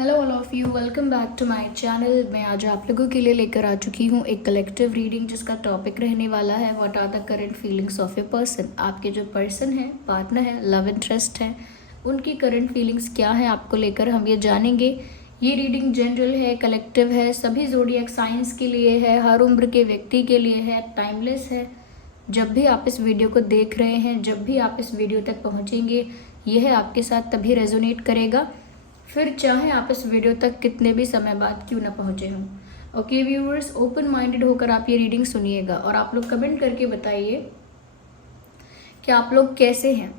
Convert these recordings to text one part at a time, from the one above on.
Hello all of you, welcome back to my channel. मैं आज आप लोगों के लिए लेकर आ चुकी हूँ एक कलेक्टिव रीडिंग जिसका टॉपिक रहने वाला है what are the current feelings of a person. आपके जो पर्सन है, पार्टनर है, लव इंटरेस्ट है, उनकी करंट फीलिंग्स क्या है आपको लेकर हम ये जानेंगे। ये रीडिंग जनरल है, कलेक्टिव है, सभी ज़ोडिएक साइंस के लिए है, हर उम्र के व्यक्ति के लिए है, टाइमलेस है। जब भी आप इस वीडियो को देख रहे हैं, जब भी आप इस वीडियो तक पहुँचेंगे, यह आपके साथ तभी रेजोनेट करेगा, फिर चाहे आप इस वीडियो तक कितने भी समय बाद क्यों ना पहुंचे हों। ओके व्यूअर्स, ओपन माइंडेड होकर आप ये रीडिंग सुनिएगा और आप लोग कमेंट करके बताइए कि आप लोग कैसे हैं,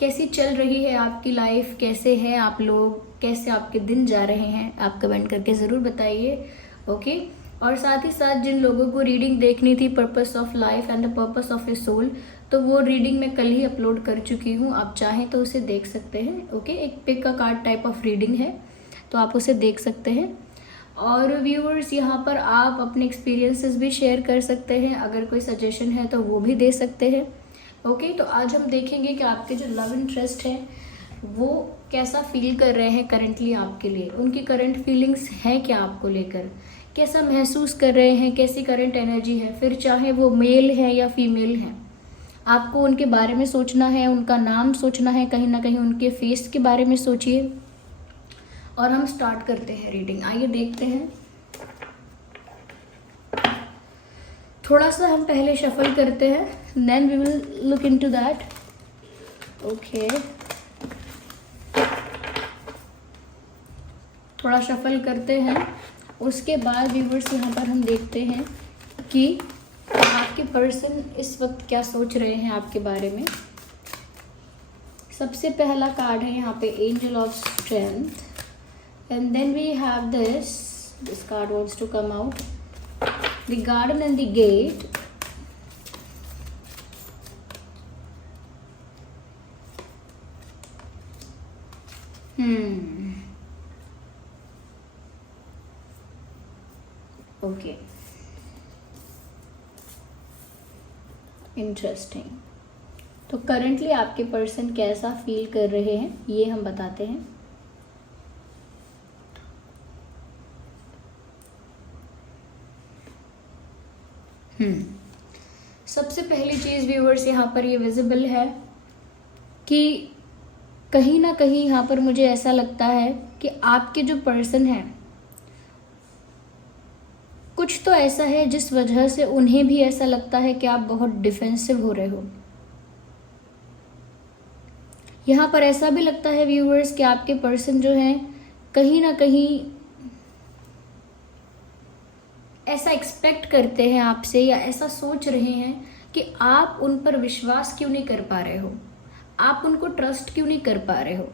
कैसी चल रही है आपकी लाइफ, कैसे हैं आप लोग, कैसे आपके दिन जा रहे हैं, आप कमेंट करके ज़रूर बताइए। ओके, और साथ ही साथ जिन लोगों को रीडिंग देखनी थी purpose of life and the purpose of a soul, तो वो रीडिंग मैं कल ही अपलोड कर चुकी हूँ, आप चाहें तो उसे देख सकते हैं। ओके, एक पिक का कार्ड टाइप ऑफ रीडिंग है, तो आप उसे देख सकते हैं। और व्यूअर्स, यहाँ पर आप अपने एक्सपीरियंसेस भी शेयर कर सकते हैं, अगर कोई सजेशन है तो वो भी दे सकते हैं। ओके, तो आज हम देखेंगे कि आपके जो लव इंटरेस्ट है वो कैसा फील कर रहे हैं करंटली आपके लिए, उनकी करंट फीलिंग्स हैं क्या आपको लेकर, कैसा महसूस कर रहे हैं, कैसी करंट एनर्जी है। फिर चाहे वो मेल है या फीमेल है, आपको उनके बारे में सोचना है, उनका नाम सोचना है, कहीं ना कहीं उनके फेस के बारे में सोचिए। और हम स्टार्ट करते हैं रीडिंग, आइए देखते हैं। थोड़ा सा हम पहले शफल करते हैं, then we will look into that. Okay, थोड़ा शफल करते हैं, उसके बाद व्यूवर्स यहाँ पर हम देखते हैं कि आपके पर्सन इस वक्त क्या सोच रहे हैं आपके बारे में। सबसे पहला कार्ड है यहाँ पे angel of strength, and then we have this card wants to come out, the garden and the gate, okay, interesting. तो करंटली आपके पर्सन कैसा फील कर रहे हैं ये हम बताते हैं। सबसे पहली चीज़ व्यूअर्स यहाँ पर ये विजिबल है कि कहीं ना कहीं यहाँ पर मुझे ऐसा लगता है कि आपके जो पर्सन है कुछ तो ऐसा है जिस वजह से उन्हें भी ऐसा लगता है कि आप बहुत डिफेंसिव हो रहे हो। यहाँ पर ऐसा भी लगता है व्यूअर्स कि आपके पर्सन जो हैं कहीं ना कहीं ऐसा एक्सपेक्ट करते हैं आपसे, या ऐसा सोच रहे हैं कि आप उन पर विश्वास क्यों नहीं कर पा रहे हो, आप उनको ट्रस्ट क्यों नहीं कर पा रहे हो।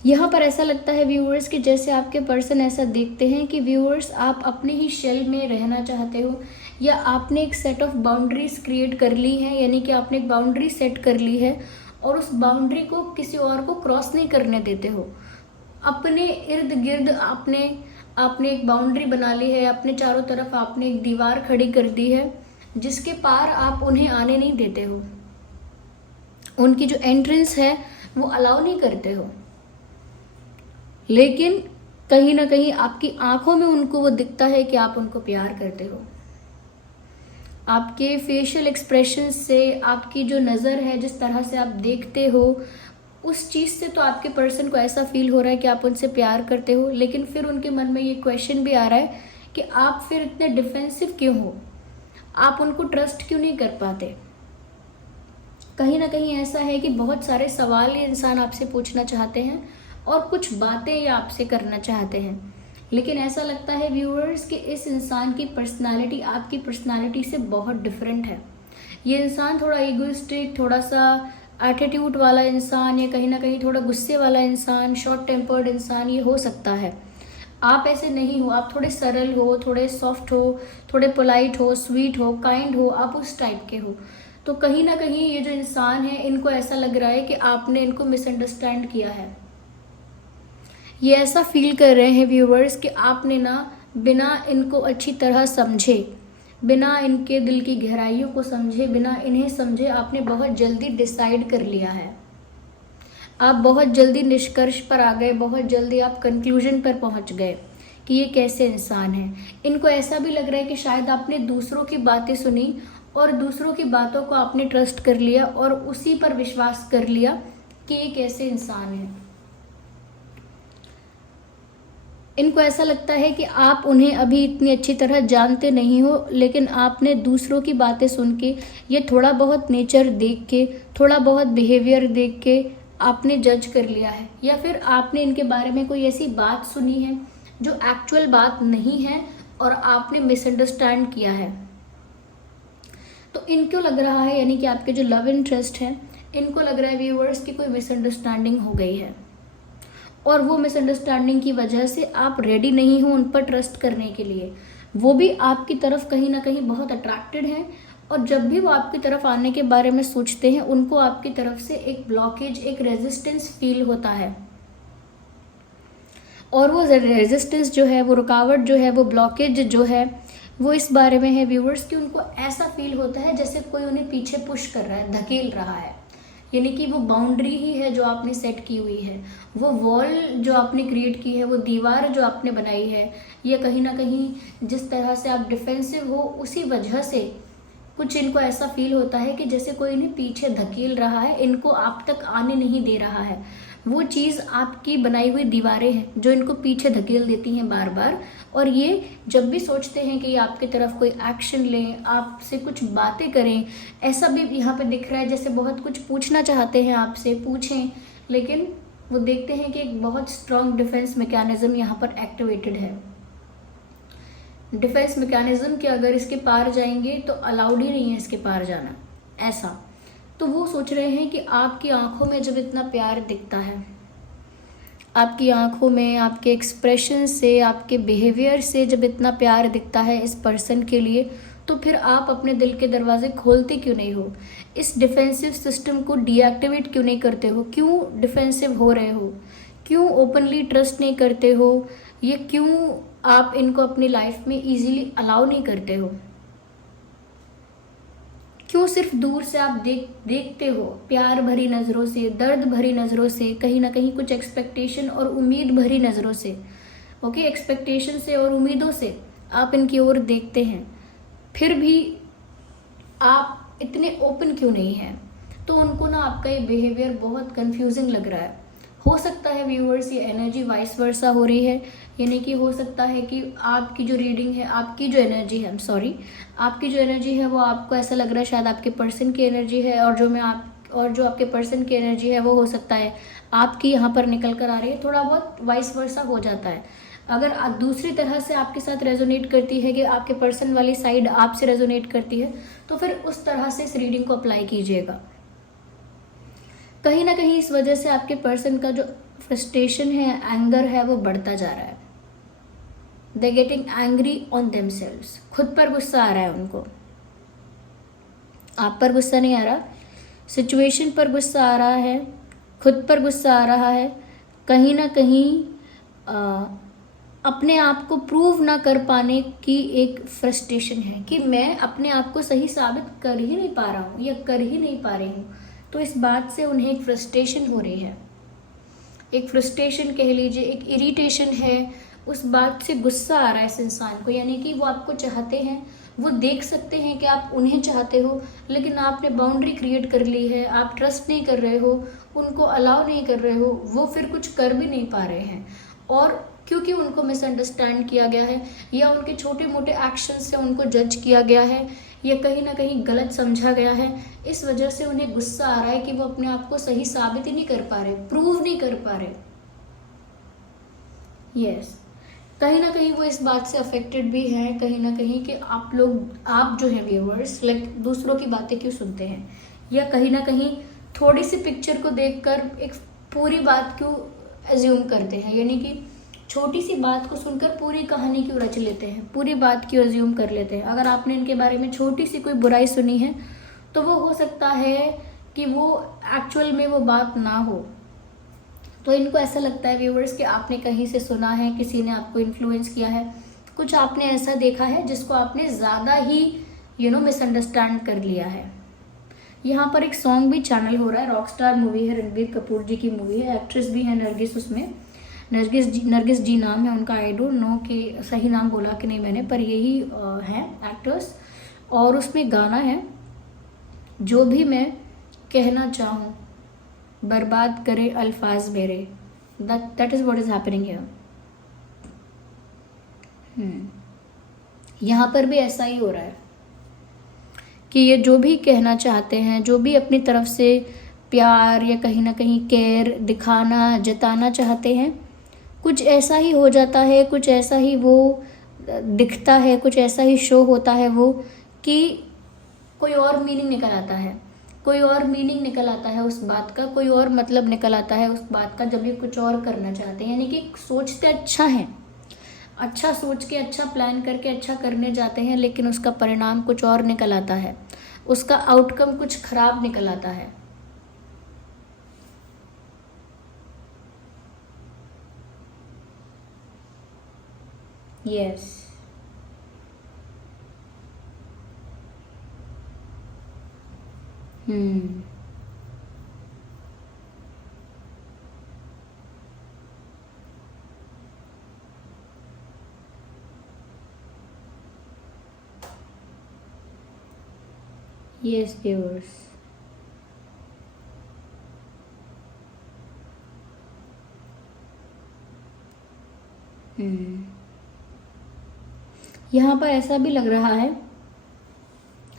यहाँ पर ऐसा लगता है व्यूअर्स कि जैसे आपके पर्सन ऐसा देखते हैं कि व्यूअर्स आप अपने ही शेल में रहना चाहते हो, या आपने एक सेट ऑफ बाउंड्रीज क्रिएट कर ली है, यानी कि आपने एक बाउंड्री सेट कर ली है और उस बाउंड्री को किसी और को क्रॉस नहीं करने देते हो। अपने इर्द गिर्द आपने एक बाउंड्री बना ली है, अपने चारों तरफ आपने एक दीवार खड़ी कर दी है जिसके पार आप उन्हें आने नहीं देते हो, उनकी जो एंट्रेंस है वो अलाउ नहीं करते हो। लेकिन कहीं ना कहीं आपकी आंखों में उनको वो दिखता है कि आप उनको प्यार करते हो। आपके फेशियल एक्सप्रेशन से, आपकी जो नज़र है, जिस तरह से आप देखते हो, उस चीज़ से तो आपके पर्सन को ऐसा फील हो रहा है कि आप उनसे प्यार करते हो। लेकिन फिर उनके मन में ये क्वेश्चन भी आ रहा है कि आप फिर इतने डिफेंसिव क्यों हो, आप उनको ट्रस्ट क्यों नहीं कर पाते। कहीं ना कहीं ऐसा है कि बहुत सारे सवाल ये इंसान आपसे पूछना चाहते हैं और कुछ बातें ये आपसे करना चाहते हैं, लेकिन ऐसा लगता है व्यूअर्स कि इस इंसान की पर्सनालिटी आपकी पर्सनालिटी से बहुत डिफरेंट है। ये इंसान थोड़ा ईगोइस्टिक, थोड़ा सा एटीट्यूड वाला इंसान, या कहीं ना कहीं थोड़ा गुस्से वाला इंसान, शॉर्ट टेम्पर्ड इंसान ये हो सकता है। आप ऐसे नहीं हो, आप थोड़े सरल हो, थोड़े सॉफ्ट हो, थोड़े पोलाइट हो, स्वीट हो, काइंड हो, आप उस टाइप के हो। तो कहीं ना कहीं ये जो इंसान है, इनको ऐसा लग रहा है कि आपने इनको मिसअंडरस्टैंड किया है। ये ऐसा फील कर रहे हैं व्यूवर्स कि आपने ना बिना इनको अच्छी तरह समझे, बिना इनके दिल की गहराइयों को समझे, बिना इन्हें समझे आपने बहुत जल्दी डिसाइड कर लिया है। आप बहुत जल्दी निष्कर्ष पर आ गए, बहुत जल्दी आप कंक्लूजन पर पहुंच गए कि ये कैसे इंसान है। इनको ऐसा भी लग रहा है कि शायद आपने दूसरों की बातें सुनी और दूसरों की बातों को आपने ट्रस्ट कर लिया और उसी पर विश्वास कर लिया कि ये कैसे इंसान है। इनको ऐसा लगता है कि आप उन्हें अभी इतनी अच्छी तरह जानते नहीं हो, लेकिन आपने दूसरों की बातें सुन के, ये थोड़ा बहुत नेचर देख के, थोड़ा बहुत बिहेवियर देख के आपने जज कर लिया है, या फिर आपने इनके बारे में कोई ऐसी बात सुनी है जो एक्चुअल बात नहीं है और आपने मिसअंडरस्टैंड किया है। तो इनको लग रहा है, यानी कि आपके जो लव इंटरेस्ट हैं, इनको लग रहा है व्यूअर्स की कोई मिसअंडरस्टैंडिंग हो गई है और वो मिसअंडरस्टैंडिंग की वजह से आप रेडी नहीं हो उन पर ट्रस्ट करने के लिए। वो भी आपकी तरफ कहीं ना कहीं बहुत अट्रैक्टेड हैं और जब भी वो आपकी तरफ आने के बारे में सोचते हैं, उनको आपकी तरफ से एक ब्लॉकेज, एक रेजिस्टेंस फील होता है। और वो रेजिस्टेंस जो है, वो रुकावट जो है, वो ब्लॉकेज जो है, वो इस बारे में है व्यूअर्स कि उनको ऐसा फील होता है जैसे कोई उन्हें पीछे पुश कर रहा है, धकेल रहा है। यानी कि वो बाउंड्री ही है जो आपने सेट की हुई है, वो वॉल जो आपने क्रिएट की है, वो दीवार जो आपने बनाई है, या कहीं ना कहीं जिस तरह से आप डिफेंसिव हो, उसी वजह से कुछ इनको ऐसा फील होता है कि जैसे कोई इन्हें पीछे धकेल रहा है, इनको आप तक आने नहीं दे रहा है। वो चीज़ आपकी बनाई हुई दीवारें हैं जो इनको पीछे धकेल देती हैं बार बार। और ये जब भी सोचते हैं कि ये आपकी तरफ कोई एक्शन लें, आपसे कुछ बातें करें, ऐसा भी यहाँ पे दिख रहा है जैसे बहुत कुछ पूछना चाहते हैं आपसे, पूछें, लेकिन वो देखते हैं कि एक बहुत स्ट्रॉन्ग डिफेंस मैकेनिज्म यहाँ पर एक्टिवेटेड है। डिफेंस मैकेनिज्म के अगर इसके पार जाएंगे तो अलाउड ही नहीं है इसके पार जाना, ऐसा। तो वो सोच रहे हैं कि आपकी आंखों में जब इतना प्यार दिखता है, आपकी आंखों में, आपके एक्सप्रेशन से, आपके बिहेवियर से जब इतना प्यार दिखता है इस पर्सन के लिए, तो फिर आप अपने दिल के दरवाजे खोलते क्यों नहीं हो? इस डिफेंसिव सिस्टम को डीएक्टिवेट क्यों नहीं करते हो? क्यों डिफेंसिव हो रहे हो? क्यों ओपनली ट्रस्ट नहीं करते हो? ये क्यों आप इनको अपनी लाइफ में इजीली अलाउ नहीं करते हो? क्यों सिर्फ दूर से आप देखते हो, प्यार भरी नज़रों से, दर्द भरी नज़रों से, कहीं ना कहीं कुछ एक्सपेक्टेशन और उम्मीद भरी नज़रों से, ओके, एक्सपेक्टेशन से और उम्मीदों से आप इनकी ओर देखते हैं, फिर भी आप इतने ओपन क्यों नहीं हैं? तो उनको ना आपका ये बिहेवियर बहुत कंफ्यूजिंग लग रहा है। हो सकता है व्यूअर्स ये एनर्जी वाइस वर्सा हो रही है, यानी कि हो सकता है कि आपकी जो रीडिंग है, आपकी जो एनर्जी है, आपकी जो एनर्जी है वो आपको ऐसा लग रहा है शायद आपके पर्सन की एनर्जी है, और जो आपके पर्सन की एनर्जी है वो हो सकता है आपकी यहाँ पर निकल कर आ रही है। थोड़ा बहुत वाइस वर्सा हो जाता है। अगर दूसरी तरह से आपके साथ रेजोनेट करती है कि आपके पर्सन वाली साइड आपसे रेजोनेट करती है, तो फिर उस तरह से इस रीडिंग को अप्लाई कीजिएगा। कहीं ना कहीं इस वजह से आपके पर्सन का जो फ्रस्ट्रेशन है, एंगर है, वो बढ़ता जा रहा है। They getting angry on themselves, खुद पर गुस्सा आ रहा है उनको। आप पर गुस्सा नहीं आ रहा, सिचुएशन पर गुस्सा आ रहा है, खुद पर गुस्सा आ रहा है। कहीं ना कहीं अपने आप को प्रूव ना कर पाने की एक फ्रस्ट्रेशन है कि मैं अपने आप को सही साबित कर ही नहीं पा रहा हूँ या कर ही नहीं पा रही हूँ। तो इस बात से उन्हें एक फ्रस्ट्रेशन हो रही है, एक फ्रस्ट्रेशन कह लीजिए, एक इरिटेशन है, उस बात से गुस्सा आ रहा है इस इंसान को। यानी कि वो आपको चाहते हैं, वो देख सकते हैं कि आप उन्हें चाहते हो, लेकिन आपने बाउंड्री क्रिएट कर ली है, आप ट्रस्ट नहीं कर रहे हो, उनको अलाउ नहीं कर रहे हो, वो फिर कुछ कर भी नहीं पा रहे हैं। और क्योंकि उनको मिसअंडरस्टैंड किया गया है या उनके छोटे मोटे एक्शन से उनको जज किया गया है या कहीं ना कहीं गलत समझा गया है, इस वजह से उन्हें गुस्सा आ रहा है कि वो अपने आप को सही साबित ही नहीं कर पा रहे, प्रूव नहीं कर पा रहे। यस, कहीं ना कहीं वो इस बात से अफेक्टेड भी हैं, कहीं ना कहीं कि आप जो हैं व्यूअर्स, लाइक दूसरों की बातें क्यों सुनते हैं, या कहीं ना कहीं थोड़ी सी पिक्चर को देखकर एक पूरी बात क्यों एज्यूम करते हैं। यानी कि छोटी सी बात को सुनकर पूरी कहानी क्यों रच लेते हैं, पूरी बात क्यों एज्यूम कर लेते हैं। अगर आपने इनके बारे में छोटी सी कोई बुराई सुनी है तो वो हो सकता है कि वो एक्चुअल में वो बात ना हो। तो इनको ऐसा लगता है व्यूअर्स कि आपने कहीं से सुना है, किसी ने आपको इन्फ्लुएंस किया है, कुछ आपने ऐसा देखा है जिसको आपने ज़्यादा ही मिसअंडरस्टैंड कर लिया है, यहाँ पर एक सॉन्ग भी चैनल हो रहा है, रॉकस्टार मूवी है, रणबीर कपूर जी की मूवी है, एक्ट्रेस भी है नरगिस उसमें, नरगिस जी नाम है उनका। आई डोंट नो कि सही नाम बोला कि नहीं मैंने, पर यही है एक्ट्रेस। और उसमें गाना है, जो भी मैं कहना चाहूँ बर्बाद करे अल्फाज मेरे, that is what is happening here. यहाँ पर भी ऐसा ही हो रहा है कि ये जो भी कहना चाहते हैं, जो भी अपनी तरफ से प्यार या कहीं ना कहीं केयर दिखाना जताना चाहते हैं, कुछ ऐसा ही हो जाता है, कुछ ऐसा ही वो दिखता है, कुछ ऐसा ही शो होता है वो, कि कोई और मीनिंग निकल आता है, कोई और मीनिंग निकल आता है उस बात का, कोई और मतलब निकल आता है उस बात का, जब ये कुछ और करना चाहते हैं। यानी कि सोचते अच्छा है, अच्छा सोच के, अच्छा प्लान करके अच्छा करने जाते हैं, लेकिन उसका परिणाम कुछ और निकल आता है, उसका आउटकम कुछ खराब निकल आता है। Yes, yes viewers. यहाँ पर ऐसा भी लग रहा है,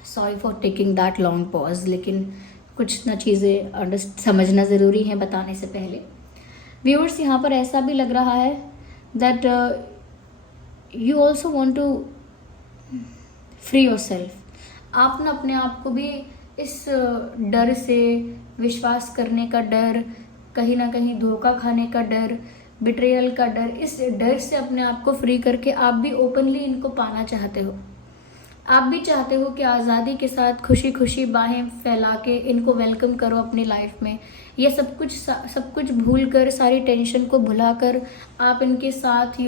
sorry for taking that long pause, लेकिन कुछ ना चीज़ें समझना ज़रूरी है बताने से पहले। व्यूअर्स, यहाँ पर ऐसा भी लग रहा है that you also want to free yourself. आप ना अपने आप को भी इस डर से, विश्वास करने का डर, कहीं ना कहीं धोखा खाने का डर, बिट्रेयल का डर, इस डर से अपने आप को फ्री करके आप भी ओपनली इनको पाना चाहते हो। आप भी चाहते हो कि आज़ादी के साथ खुशी खुशी बाहें फैला के इनको वेलकम करो अपनी लाइफ में। ये सब कुछ भूल कर, सारी टेंशन को भुलाकर आप इनके साथ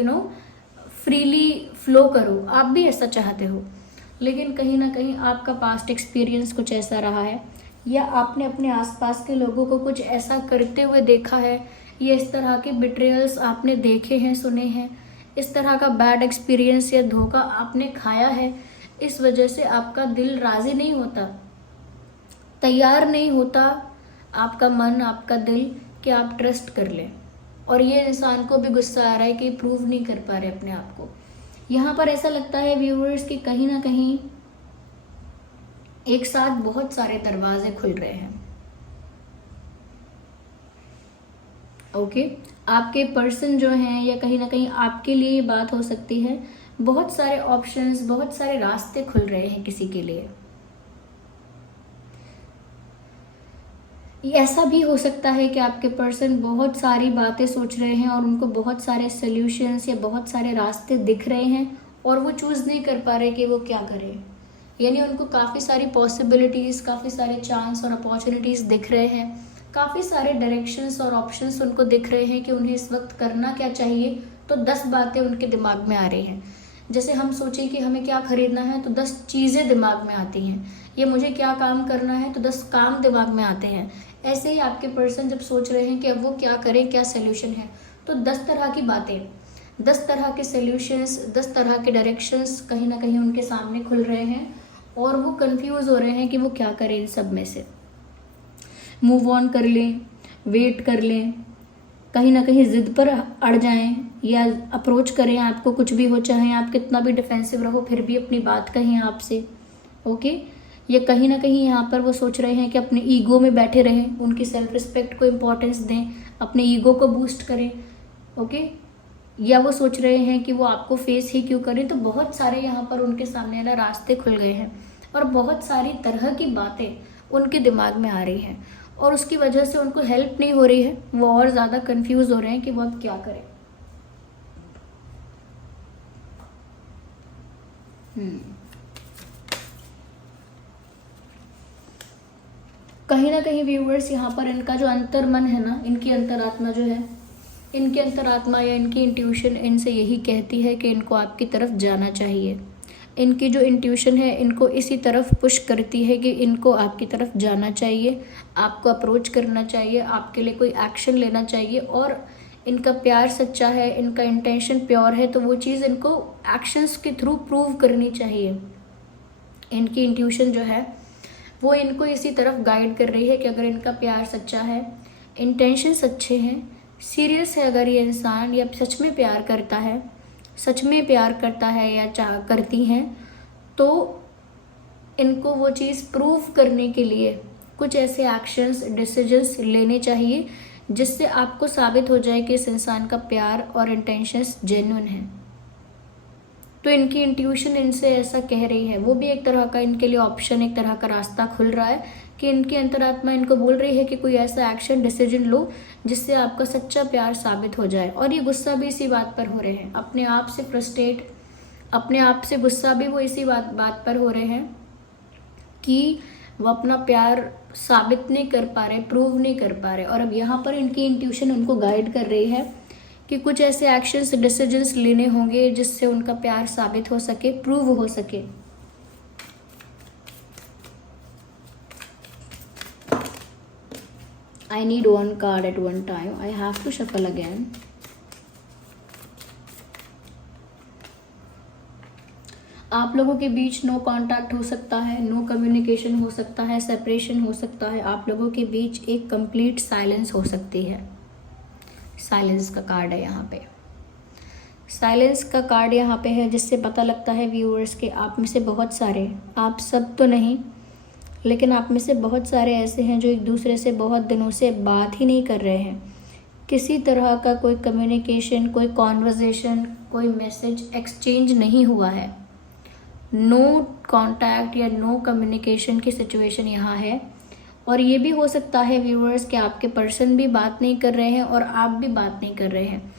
फ्रीली फ्लो करो। आप भी ऐसा चाहते हो, लेकिन कहीं ना कहीं आपका पास्ट एक्सपीरियंस कुछ ऐसा रहा है, या आपने अपने आसपास के लोगों को कुछ ऐसा करते हुए देखा है, या इस तरह के बिट्रेयल्स आपने देखे हैं, सुने हैं, इस तरह का बैड एक्सपीरियंस या धोखा आपने खाया है। इस वजह से आपका दिल राज़ी नहीं होता, तैयार नहीं होता, आपका मन, आपका दिल, कि आप ट्रस्ट कर लें। और ये इंसान को भी गुस्सा आ रहा है कि प्रूव नहीं कर पा रहे अपने आप को। यहाँ पर ऐसा लगता है व्यूअर्स कि कहीं ना कहीं एक साथ बहुत सारे दरवाजे खुल रहे हैं। ओके, आपके पर्सन जो हैं, या कहीं ना कहीं आपके लिए ये बात हो सकती है, बहुत सारे ऑप्शंस, बहुत सारे रास्ते खुल रहे हैं किसी के लिए। ऐसा भी हो सकता है कि आपके पर्सन बहुत सारी बातें सोच रहे हैं और उनको बहुत सारे सॉल्यूशंस या बहुत सारे रास्ते दिख रहे हैं, और वो चूज़ नहीं कर पा रहे कि वो क्या करें। यानी उनको काफ़ी सारी पॉसिबिलिटीज़, काफ़ी सारे चांस और अपॉर्चुनिटीज़ दिख रहे हैं, काफ़ी सारे डायरेक्शंस और ऑप्शंस उनको दिख रहे हैं कि उन्हें इस वक्त करना क्या चाहिए। तो 10 बातें उनके दिमाग में आ रही हैं। जैसे हम सोचें कि हमें क्या खरीदना है तो 10 चीज़ें दिमाग में आती हैं, ये मुझे क्या काम करना है तो 10 काम दिमाग में आते हैं। ऐसे ही आपके पर्सन जब सोच रहे हैं कि अब वो क्या करें, क्या सोल्यूशन है, तो 10 तरह की बातें, 10 तरह के सोल्यूशंस, 10 तरह के डायरेक्शंस कहीं ना कहीं उनके सामने खुल रहे हैं, और वो कंफ्यूज हो रहे हैं कि वो क्या करें इन सब में से। मूव ऑन कर लें, वेट कर लें, कहीं ना कहीं ज़िद पर अड़ जाएं, या अप्रोच करें आपको, कुछ भी हो, चाहे आप कितना भी डिफेंसिव रहो फिर भी अपनी बात कहें आपसे। ओके, या कहीं ना कहीं यहाँ पर वो सोच रहे हैं कि अपने ईगो में बैठे रहें, उनकी सेल्फ रिस्पेक्ट को इम्पोर्टेंस दें, अपने ईगो को बूस्ट करें। ओके, या वो सोच रहे हैं कि वो आपको फेस ही क्यों करें। तो बहुत सारे यहाँ पर उनके सामने ना रास्ते खुल गए हैं, और बहुत सारी तरह की बातें उनके दिमाग में आ रही हैं, और उसकी वजह से उनको हेल्प नहीं हो रही है, वो और ज़्यादा कंफ्यूज हो रहे हैं कि वो अब क्या करें। कहीं ना कहीं व्यूवर्स, यहाँ पर इनका जो अंतर्मन है ना, इनकी अंतरात्मा जो है, इनकी अंतरात्मा या इनकी इंट्यूशन इनसे यही कहती है कि इनको आपकी तरफ जाना चाहिए, इनकी जो इंट्यूशन है इनको इसी तरफ पुश करती है कि इनको आपकी तरफ जाना चाहिए, आपको अप्रोच करना चाहिए, आपके लिए कोई एक्शन लेना चाहिए। और इनका प्यार सच्चा है, इनका इंटेंशन प्योर है, तो वो चीज़ इनको एक्शंस के थ्रू प्रूव करनी चाहिए। इनकी इंट्यूशन जो है वो इनको इसी तरफ गाइड कर रही है कि अगर इनका प्यार सच्चा है, इंटेंशंस अच्छे हैं, सीरियस है, अगर ये इंसान या सच में प्यार करता है, सच में प्यार करता है या करती हैं, तो इनको वो चीज़ प्रूव करने के लिए कुछ ऐसे एक्शंस, डिसीजंस लेने चाहिए जिससे आपको साबित हो जाए कि इस इंसान का प्यार और इंटेंशंस जेन्युइन है। तो इनकी इंट्यूशन इनसे ऐसा कह रही है, वो भी एक तरह का इनके लिए ऑप्शन, एक तरह का रास्ता खुल रहा है कि इनकी अंतरात्मा इनको बोल रही है कि कोई ऐसा एक्शन, डिसीजन लो जिससे आपका सच्चा प्यार साबित हो जाए। और ये गुस्सा भी इसी बात पर हो रहे हैं, अपने आप से फ्रस्ट्रेट, अपने आप से गुस्सा भी वो इसी बात पर हो रहे हैं कि वो अपना प्यार साबित नहीं कर पा रहे, प्रूव नहीं कर पा रहे। और अब यहाँ पर इनकी इंट्यूशन उनको गाइड कर रही है कि कुछ ऐसे एक्शंस, डिसीजंस लेने होंगे जिससे उनका प्यार साबित हो सके, प्रूव हो सके। I need one card at one time. I have to shuffle again. आप लोगों के बीच नो कांटेक्ट हो सकता है, नो कम्युनिकेशन हो सकता है, सेपरेशन हो सकता है, आप लोगों के बीच एक कंप्लीट साइलेंस हो सकती है। साइलेंस का कार्ड है यहाँ पे, साइलेंस का कार्ड यहाँ पे है, जिससे पता लगता है व्यूअर्स के आप में से बहुत सारे, आप सब तो नहीं लेकिन आप में से बहुत सारे ऐसे हैं जो एक दूसरे से बहुत दिनों से बात ही नहीं कर रहे हैं। किसी तरह का कोई कम्युनिकेशन, कोई कॉन्वर्जेशन, कोई मैसेज एक्सचेंज नहीं हुआ है। नो कांटेक्ट या नो कम्युनिकेशन की सिचुएशन यहाँ है। और ये भी हो सकता है व्यूअर्स कि आपके पर्सन भी बात नहीं कर रहे हैं और आप भी बात नहीं कर रहे हैं।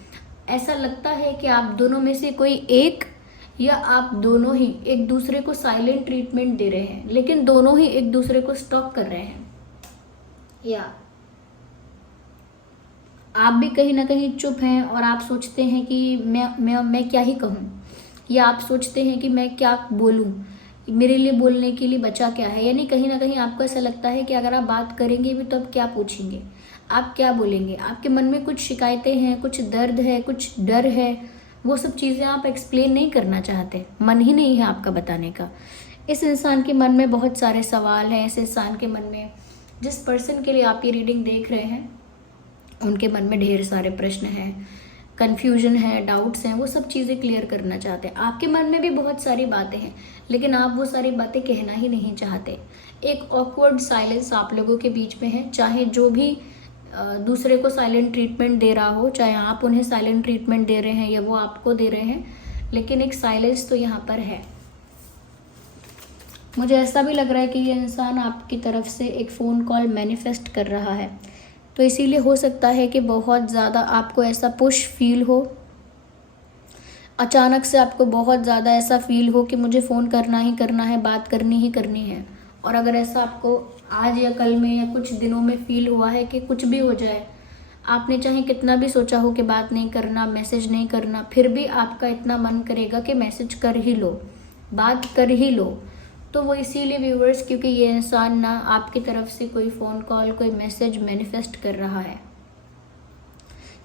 ऐसा लगता है कि आप दोनों में से कोई एक या आप दोनों ही एक दूसरे को साइलेंट ट्रीटमेंट दे रहे हैं, लेकिन दोनों ही एक दूसरे को स्टॉप कर रहे हैं। या आप भी कहीं ना कहीं चुप हैं और आप सोचते हैं कि मैं क्या ही कहूँ, या आप सोचते हैं कि मैं क्या बोलूँ, मेरे लिए बोलने के लिए बचा क्या है। यानी कहीं ना कहीं आपको ऐसा लगता है कि अगर आप बात करेंगे भी तो आप क्या पूछेंगे, आप क्या बोलेंगे। आपके मन में कुछ शिकायतें हैं, कुछ दर्द है, कुछ डर है, वो सब चीज़ें आप एक्सप्लेन नहीं करना चाहते, मन ही नहीं है आपका बताने का। इस इंसान के मन में बहुत सारे सवाल हैं। इस इंसान के मन में, जिस पर्सन के लिए आप ये रीडिंग देख रहे हैं, उनके मन में ढेर सारे प्रश्न हैं, कन्फ्यूजन है, डाउट्स हैं, वो सब चीज़ें क्लियर करना चाहते हैं। आपके मन में भी बहुत सारी बातें हैं, लेकिन आप वो सारी बातें कहना ही नहीं चाहते। एक ऑकवर्ड साइलेंस आप लोगों के बीच में है। चाहे जो भी दूसरे को साइलेंट ट्रीटमेंट दे रहा हो, चाहे आप उन्हें साइलेंट ट्रीटमेंट दे रहे हैं या वो आपको दे रहे हैं, लेकिन एक साइलेंस तो यहाँ पर है। मुझे ऐसा भी लग रहा है कि ये इंसान आपकी तरफ से एक फ़ोन कॉल मैनिफेस्ट कर रहा है। तो इसीलिए हो सकता है कि बहुत ज़्यादा आपको ऐसा पुश फील हो, अचानक से आपको बहुत ज़्यादा ऐसा फील हो कि मुझे फ़ोन करना ही करना है, बात करनी ही करनी है। और अगर ऐसा आपको आज या कल में या कुछ दिनों में फील हुआ है कि कुछ भी हो जाए, आपने चाहे कितना भी सोचा हो कि बात नहीं करना, मैसेज नहीं करना, फिर भी आपका इतना मन करेगा कि मैसेज कर ही लो, बात कर ही लो। तो वो इसीलिए व्यूअर्स, क्योंकि ये इंसान ना आपकी तरफ से कोई फ़ोन कॉल, कोई मैसेज मैनिफेस्ट कर रहा है।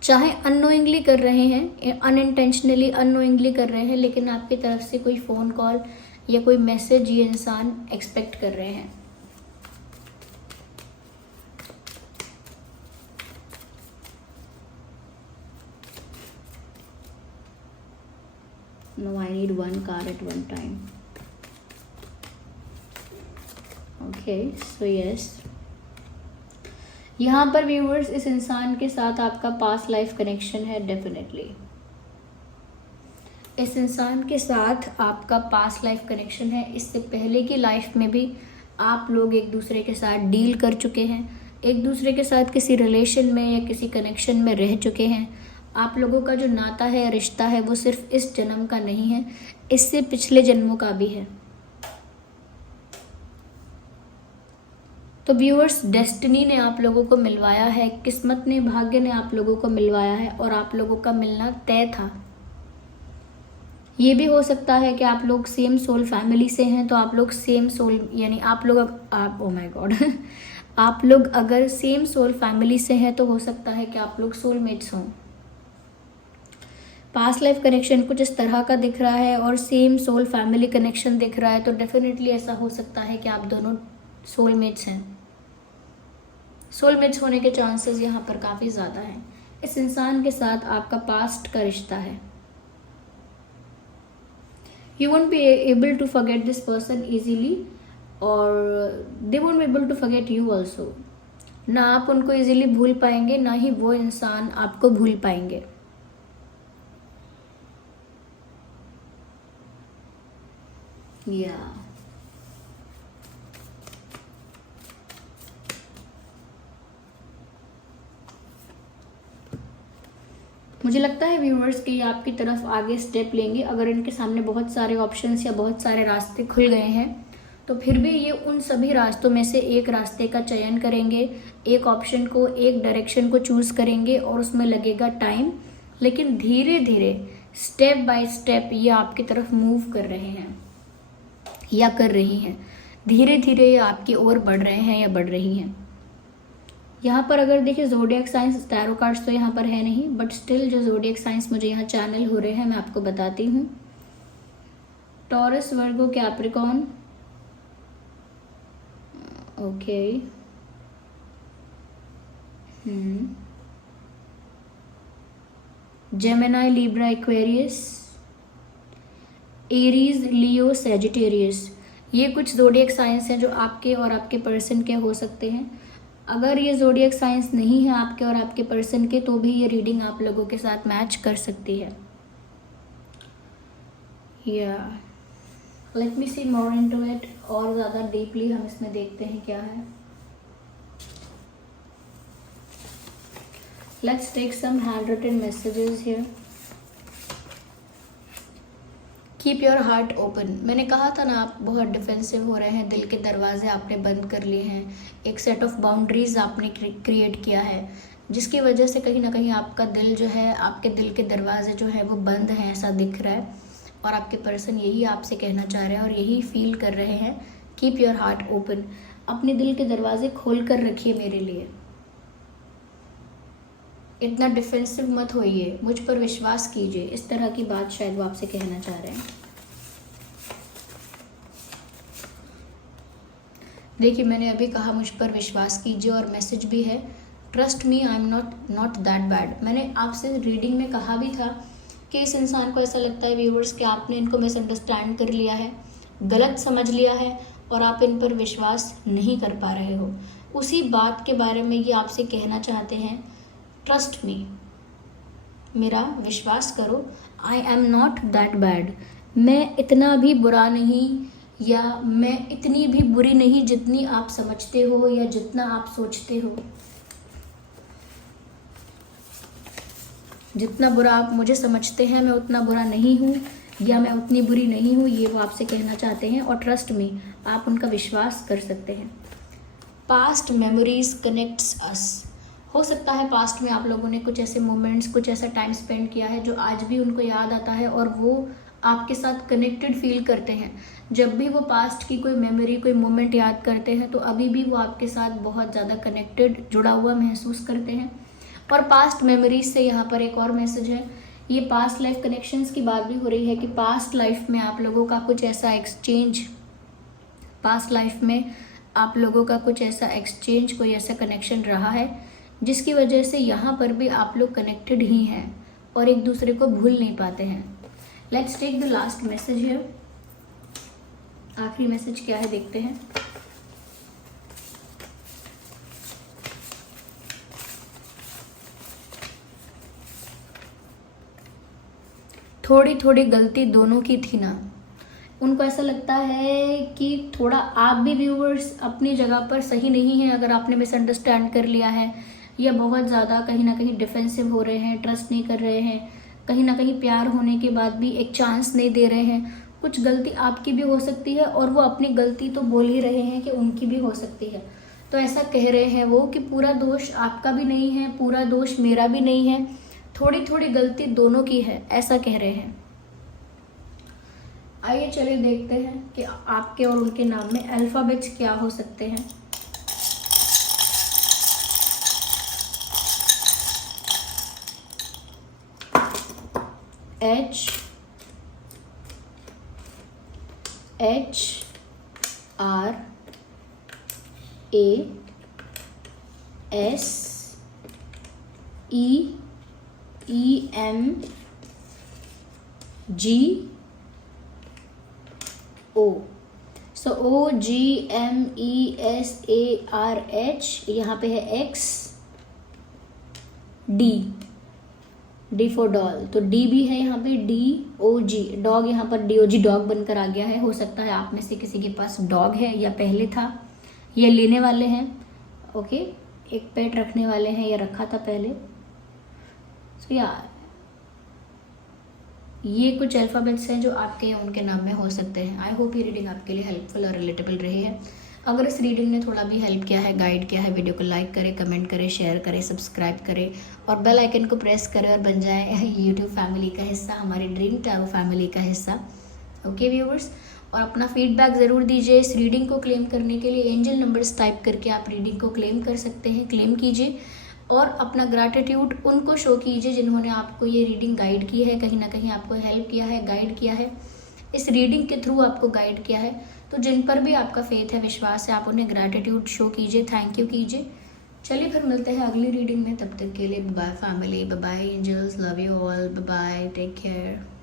चाहे अननोइंगली कर रहे हैं, अनइंटेंशनली अननोइंगली कर रहे हैं, लेकिन आपकी तरफ से कोई फ़ोन कॉल या कोई मैसेज ये इंसान एक्सपेक्ट कर रहे हैं। No, I need one card at one time. Okay, so yes. यहाँ पर व्यूअर्स, इस इंसान के साथ आपका पास्ट लाइफ कनेक्शन है डेफिनेटली। इस इंसान के साथ आपका पास्ट लाइफ कनेक्शन है। इससे पहले की लाइफ में भी आप लोग एक दूसरे के साथ डील कर चुके हैं, एक दूसरे के साथ किसी रिलेशन में या किसी कनेक्शन में रह चुके हैं। आप लोगों का जो नाता है, रिश्ता है, वो सिर्फ इस जन्म का नहीं है, इससे पिछले जन्मों का भी है। तो व्यूअर्स, डेस्टिनी ने आप लोगों को मिलवाया है, किस्मत ने, भाग्य ने आप लोगों को मिलवाया है और आप लोगों का मिलना तय था। ये भी हो सकता है कि आप लोग सेम सोल फैमिली से हैं, तो आप लोग सेम सोल यानी आप लोग आप ओ माय गॉड आप लोग अगर सेम सोल फैमिली से हैं तो हो सकता है कि आप लोग सोलमेट्स हों। पास्ट लाइफ कनेक्शन कुछ इस तरह का दिख रहा है और सेम सोल फैमिली कनेक्शन दिख रहा है, तो डेफिनेटली ऐसा हो सकता है कि आप दोनों सोलमेट्स हैं। सोलमेट्स होने के चांसेस यहाँ पर काफ़ी ज़्यादा हैं। इस इंसान के साथ आपका पास्ट का रिश्ता है। You won't be able to forget this person easily और they won't be able to forget you also। ना आप उनको इजीली भूल पाएंगे, ना ही वो इंसान आपको भूल पाएंगे। मुझे लगता है व्यूअर्स कि ये आपकी तरफ आगे स्टेप लेंगे। अगर इनके सामने बहुत सारे ऑप्शंस या बहुत सारे रास्ते खुल गए हैं तो फिर भी ये उन सभी रास्तों में से एक रास्ते का चयन करेंगे, एक ऑप्शन को, एक डायरेक्शन को चूज़ करेंगे और उसमें लगेगा टाइम, लेकिन धीरे धीरे स्टेप बाय स्टेप ये आपकी तरफ मूव कर रहे हैं या कर रही हैं। धीरे धीरे ये आपकी ओर बढ़ रहे हैं या बढ़ रही हैं। यहाँ पर अगर देखिए ज़ोडिएक साइंस, टैरो कार्ड्स तो यहाँ पर है नहीं, बट स्टिल जो ज़ोडिएक साइंस मुझे यहाँ चैनल हो रहे हैं मैं आपको बताती हूँ। Taurus, Virgo, Capricorn, okay, Gemini, Libra, Aquarius, Aries, Leo, Sagittarius. ये कुछ ज़ोडिएक साइंस हैं जो आपके और आपके पर्सन के हो सकते हैं। अगर ये ज़ोडिएक साइंस नहीं है आपके और आपके पर्सन के, तो भी ये रीडिंग आप लोगों के साथ मैच कर सकती है। या let me see more into it, और ज़्यादा डीपली हम इसमें देखते हैं क्या है। Let's take some handwritten messages here. Keep your heart open. मैंने कहा था ना आप बहुत डिफेंसिव हो रहे हैं, दिल के दरवाजे आपने बंद कर लिए हैं, एक सेट ऑफ बाउंड्रीज आपने क्रिएट किया है, जिसकी वजह से कहीं ना कहीं आपका दिल जो है, आपके दिल के दरवाजे जो है वो बंद हैं, ऐसा दिख रहा है। और आपके पर्सन यही आपसे कहना चाह रहे हैं और यही फील कर रहे हैं। कीप योर हार्ट ओपन, अपने दिल के दरवाजे खोल कर रखिए मेरे लिए। इतना डिफेंसिव मत होइए, मुझ पर विश्वास कीजिए, इस तरह की बात शायद वो आपसे कहना चाह रहे हैं। देखिए मैंने अभी कहा मुझ पर विश्वास कीजिए, और मैसेज भी है trust me, I am not that bad. मैंने आपसे रीडिंग में कहा भी था कि इस इंसान को ऐसा लगता है व्यूअर्स कि आपने इनको मिसअंडरस्टैंड कर लिया है, गलत समझ लिया है और आप इन पर विश्वास नहीं कर पा रहे हो। उसी बात के बारे में ये आपसे कहना चाहते हैं, ट्रस्ट मी, मेरा विश्वास करो, I am not that bad. मैं इतना भी बुरा नहीं, या मैं इतनी भी बुरी नहीं जितनी आप समझते हो या जितना आप सोचते हो। जितना बुरा आप मुझे समझते हैं मैं उतना बुरा नहीं हूँ, या मैं उतनी बुरी नहीं हूँ, ये वो आपसे कहना चाहते हैं। और ट्रस्ट मी, आप उनका विश्वास कर सकते हैं। पास्ट मेमोरीज कनेक्ट्स अस। हो सकता है पास्ट में आप लोगों ने कुछ ऐसे मोमेंट्स, कुछ ऐसा टाइम स्पेंड किया है जो आज भी उनको याद आता है और वो आपके साथ कनेक्टेड फील करते हैं। जब भी वो पास्ट की कोई मेमोरी, कोई मोमेंट याद करते हैं तो अभी भी वो आपके साथ बहुत ज़्यादा कनेक्टेड, जुड़ा हुआ महसूस करते हैं। और पास्ट मेमोरीज से यहाँ पर एक और मैसेज है, ये पास्ट लाइफ कनेक्शंस की बात भी हो रही है कि पास्ट लाइफ में आप लोगों का कुछ ऐसा एक्सचेंज, पास्ट लाइफ में आप लोगों का कुछ ऐसा एक्सचेंज, कोई ऐसा कनेक्शन रहा है जिसकी वजह से यहाँ पर भी आप लोग कनेक्टेड ही हैं और एक दूसरे को भूल नहीं पाते हैं। Let's take the last message here. आखिरी मैसेज क्या है देखते हैं। थोड़ी थोड़ी गलती दोनों की थी ना। उनको ऐसा लगता है कि थोड़ा आप भी व्यूअर्स अपनी जगह पर सही नहीं है। अगर आपने मिसअंडरस्टैंड कर लिया है या बहुत ज़्यादा कहीं ना कहीं डिफेंसिव हो रहे हैं, ट्रस्ट नहीं कर रहे हैं, कहीं ना कहीं प्यार होने के बाद भी एक चांस नहीं दे रहे हैं, कुछ गलती आपकी भी हो सकती है और वो अपनी गलती तो बोल ही रहे हैं कि उनकी भी हो सकती है। तो ऐसा कह रहे हैं वो कि पूरा दोष आपका भी नहीं है, पूरा दोष मेरा भी नहीं है, थोड़ी थोड़ी गलती दोनों की है, ऐसा कह रहे हैं। आइए चलिए देखते हैं कि आपके और उनके नाम में अल्फ़ाबेट्स क्या हो सकते हैं। H R A S E M G O। So O G M E S A R H, यहाँ पे है X D, D for doll, तो D भी है यहाँ पे, D O G, डॉग यहाँ पर D O G डॉग बनकर आ गया है। हो सकता है आप में से किसी के पास डॉग है या पहले था या लेने वाले हैं, ओके, एक पेट रखने वाले हैं या रखा था पहले। सो ये कुछ अल्फ़ाबेट्स हैं जो आपके या उनके नाम में हो सकते हैं। आई होप ये रीडिंग आपके लिए हेल्पफुल और रिलेटेबल रही है। अगर इस रीडिंग ने थोड़ा भी हेल्प किया है, गाइड किया है, वीडियो को लाइक करें, कमेंट करें, शेयर करें, सब्सक्राइब करें और बेल आइकन को प्रेस करें और बन जाए यूट्यूब फैमिली का हिस्सा, हमारी ड्रीम टैरो फैमिली का हिस्सा। ओके व्यूवर्स, और अपना फीडबैक ज़रूर दीजिए। इस रीडिंग को क्लेम करने के लिए एंजल नंबर्स टाइप करके आप रीडिंग को क्लेम कर सकते हैं, क्लेम कीजिए और अपना ग्रैटिट्यूड उनको शो कीजिए जिन्होंने आपको ये रीडिंग गाइड की है, कहीं ना कहीं आपको हेल्प किया है, गाइड किया है, इस रीडिंग के थ्रू आपको गाइड किया है। तो जिन पर भी आपका फेथ है, विश्वास है, आप उन्हें ग्रैटिट्यूड शो कीजिए, थैंक यू कीजिए। चलिए फिर मिलते हैं अगली रीडिंग में, तब तक के लिए bye family, bye angels, love you all, bye, take care.